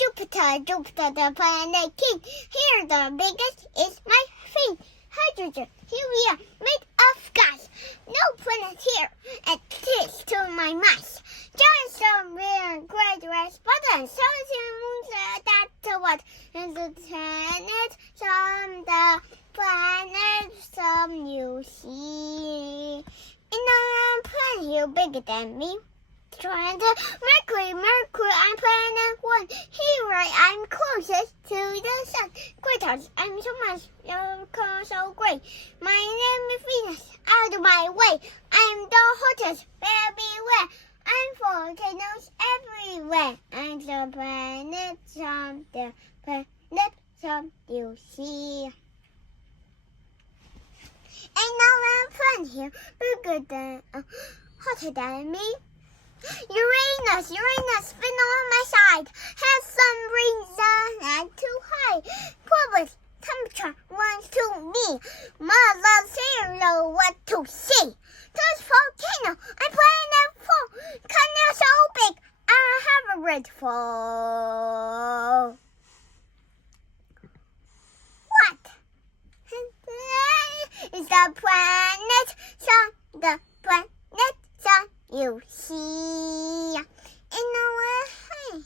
Jupiter, the planet king. Here the biggest is my feet. Hydrogen, here we are, made of gas. No planet here, and this to my mass. Giant storm, we're great red buttons. Stars and moons, that's what. And the planet, some you see. In a planet here bigger than me. Mercury, I'm planet 1. Here I'm closest to the sun. Great, I'm so much, so great. My name is Venus, out of my way. I'm the hottest, everywhere. I'm volcanoes everywhere. I'm the planet, some you see. And now I'm planet here, bigger than, hotter than me. Uranus, spin on my side. Has some rings not too high. Probably temperature runs to me. Mother zero, what to see? There's volcano, I'm planet 4. Canyon so big, I have a red fall. What? Is the planet sun? The planet sun you see. In a way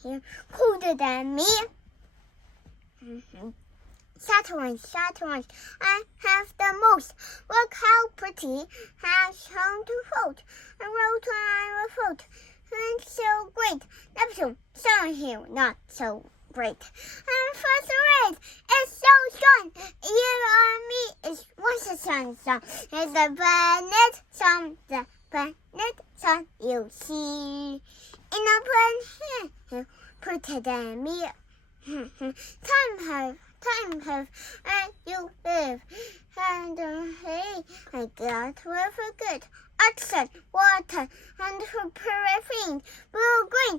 here, colder than me. Saturn, I have the most. Look how pretty, has shown to float. I wrote I will float, and so great. Neptune, sun here, not so great. And first rate, it's so strong. Here on me is what's the sun? It's the planet, the planet, sun you see. In a planet here, prettier than me. Time have, and you live. And hey, I got for good. Oxygen, water, and paraffin, blue, green.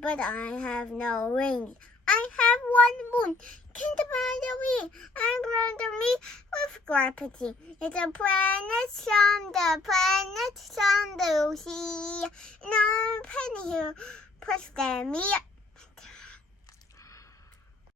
But I have no wings. I have one moon. Can't find a wing. And ground me with gravity. It's a planet, the planet, sun, the sea. And I'm here, push than me.